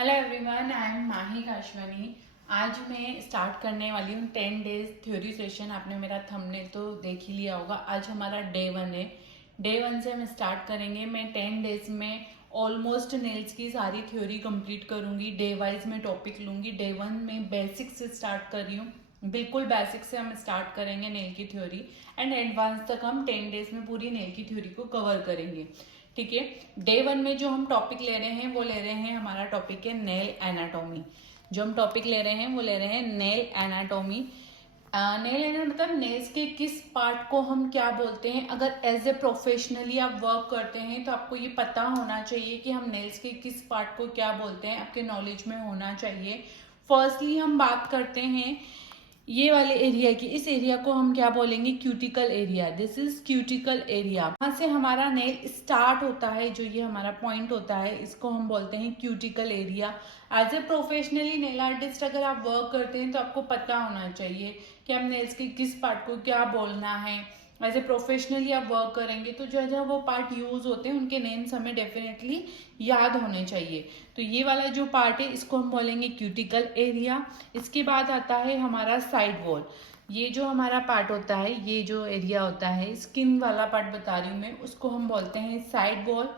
Hello everyone, I am माही काशवानी। आज मैं start करने वाली हूँ 10 डेज थ्योरी सेशन। आपने मेरा थंबनेल तो देख ही लिया होगा। आज हमारा डे 1 है। डे 1 से हम स्टार्ट करेंगे। मैं 10 डेज में ऑलमोस्ट नेल्स की सारी थ्योरी कंप्लीट करूँगी। डे वाइज में टॉपिक लूँगी। डे 1 में बेसिक से स्टार्ट कर रही हूँ। बिल्कुल बेसिक से हम स्टार्ट करेंगे नेल की थ्योरी एंड एडवांस तक हम 10 डेज में पूरी नेल की थ्योरी को कवर करेंगे। ठीक है। डे 1 में जो हम टॉपिक ले रहे हैं वो ले रहे हैं, हमारा टॉपिक है नेल एनाटॉमी। जो हम टॉपिक ले रहे हैं वो ले रहे हैं नेल एनाटॉमी। नेल एनाटॉमी मतलब नेल्स के किस पार्ट को हम क्या बोलते हैं। अगर एज ए प्रोफेशनली आप वर्क करते हैं तो आपको ये पता होना चाहिए कि हम नेल्स के किस पार्ट को क्या बोलते हैं, आपके नॉलेज में होना चाहिए। फर्स्टली हम बात करते हैं ये वाले एरिया की। इस एरिया को हम क्या बोलेंगे, cuticle area. This is cuticle area. यहाँ से हमारा नेल स्टार्ट होता है, जो ये हमारा पॉइंट होता है, इसको हम बोलते हैं cuticle area. As a professionally nail artist अगर आप वर्क करते हैं तो आपको पता होना चाहिए कि हम नेल्स के किस पार्ट को क्या बोलना है। एज ए प्रोफेशनली आप वर्क करेंगे तो जो जो वो पार्ट यूज होते हैं उनके नेम्स हमें डेफिनेटली याद होने चाहिए। तो ये वाला जो पार्ट है इसको हम बोलेंगे क्यूटिकल एरिया। इसके बाद आता है हमारा साइड वॉल। ये जो हमारा पार्ट होता है, ये जो एरिया होता है, स्किन वाला पार्ट बता रही हूँ मैं, उसको हम बोलते हैं साइड वॉल।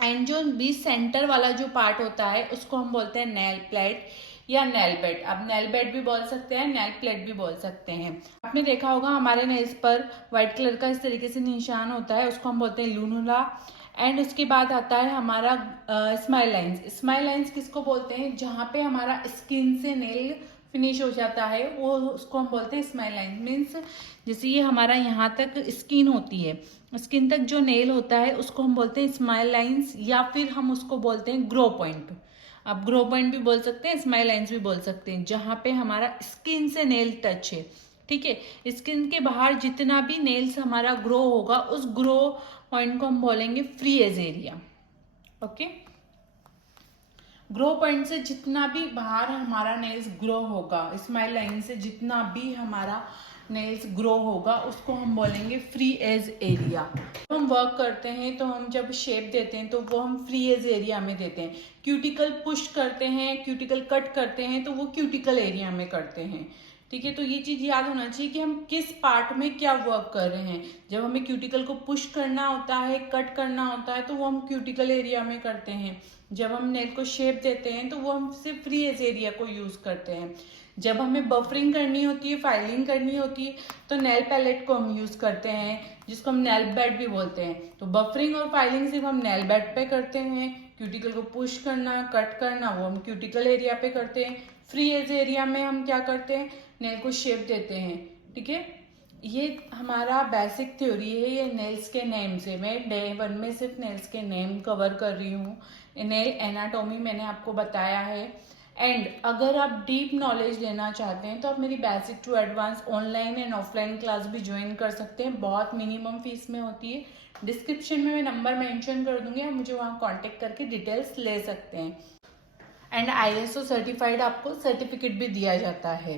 एंड जो बीच सेंटर वाला जो पार्ट होता है उसको हम बोलते हैं नेल प्लेट या नेल बेड। अब नेल बेड भी बोल सकते हैं, नेल प्लेट भी बोल सकते हैं। आपने देखा होगा हमारे नेल्स पर व्हाइट कलर का इस तरीके से निशान होता है, उसको हम बोलते हैं लूनुला। एंड उसके बाद आता है हमारा स्माइल लाइंस। स्माइल लाइंस किसको बोलते हैं, जहाँ पे हमारा स्किन से नेल फिनिश हो जाता है वो, उसको हम बोलते हैं स्माइल लाइन। मीन्स जैसे ये हमारा यहाँ तक स्किन होती है, स्किन तक जो नेल होता है उसको हम बोलते हैं स्माइल लाइंस, या फिर हम उसको बोलते हैं ग्रो पॉइंट। आप ग्रो पॉइंट भी बोल सकते हैं, स्माइल लाइंस भी बोल सकते हैं, जहाँ पे हमारा स्किन से नेल टच है। ठीक है। स्किन के बाहर जितना भी नेल्स हमारा ग्रो होगा उस ग्रो पॉइंट को हम बोलेंगे free edge area. Okay. Grow point से जितना भी बाहर हमारा नेल्स ग्रो होगा, स्माइल लाइन से जितना भी हमारा नेल्स ग्रो होगा उसको हम बोलेंगे फ्री एज एरिया। जब हम वर्क करते हैं तो हम जब शेप देते हैं तो वो हम फ्री एज एरिया में देते हैं। क्यूटिकल पुश करते हैं, क्यूटिकल कट करते हैं तो वो क्यूटिकल एरिया में करते हैं। ठीक है। तो ये चीज याद होना चाहिए कि हम किस पार्ट में क्या वर्क कर रहे हैं। जब हमें क्यूटिकल को पुश करना होता है, कट करना होता है, तो वो हम क्यूटिकल एरिया में करते हैं। जब हम नेल को शेप देते हैं तो वो हम सिर्फ फ्री एज एरिया को यूज करते हैं। जब हमें बफरिंग करनी होती है, फाइलिंग करनी होती है, तो नेल पैलेट को हम यूज करते हैं, जिसको हम नेल बेड भी बोलते हैं। तो बफरिंग और फाइलिंग सिर्फ हम नेल बेड पे करते हैं। क्यूटिकल को पुश करना, कट करना, वो हम क्यूटिकल एरिया पे करते हैं। फ्री एज एरिया में हम क्या करते हैं, नेल को शेप देते हैं। ठीक है। ये हमारा बेसिक थ्योरी है। ये नेल्स के नेम से, मैं डे 1 में सिर्फ नेल्स के नेम कवर कर रही हूँ। नेल एनाटॉमी मैंने आपको बताया है। एंड अगर आप डीप नॉलेज लेना चाहते हैं तो आप मेरी basic to advance online and offline class भी ज्वाइन कर सकते हैं। बहुत मिनिमम फीस में होती है। डिस्क्रिप्शन में मैं नंबर मेंशन कर दूंगी, आप मुझे वहाँ कांटेक्ट करके डिटेल्स ले सकते हैं। एंड ISO सर्टिफाइड आपको सर्टिफिकेट भी दिया जाता है।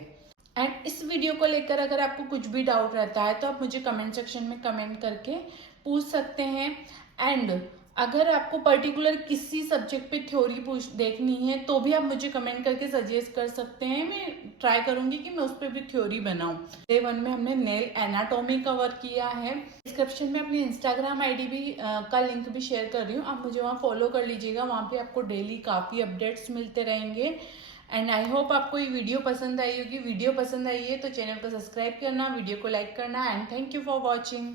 एंड इस वीडियो को लेकर अगर आपको कुछ भी डाउट रहता है तो आप मुझे कमेंट सेक्शन में कमेंट करके पूछ सकते हैं। एंड अगर आपको पर्टिकुलर किसी सब्जेक्ट पे थ्योरी देखनी है तो भी आप मुझे कमेंट करके सजेस्ट कर सकते हैं। मैं ट्राई करूंगी कि मैं उस पर भी थ्योरी बनाऊं। डे 1 में हमने नेल एनाटॉमी कवर किया है। डिस्क्रिप्शन में अपनी इंस्टाग्राम आईडी भी का लिंक भी शेयर कर रही हूँ, आप मुझे वहाँ फॉलो कर लीजिएगा। वहाँ पे आपको डेली काफ़ी अपडेट्स मिलते रहेंगे। एंड आई होप आपको ये वीडियो पसंद आई होगी। वीडियो पसंद आई है तो चैनल को सब्सक्राइब करना, वीडियो को लाइक करना। And thank you for watching.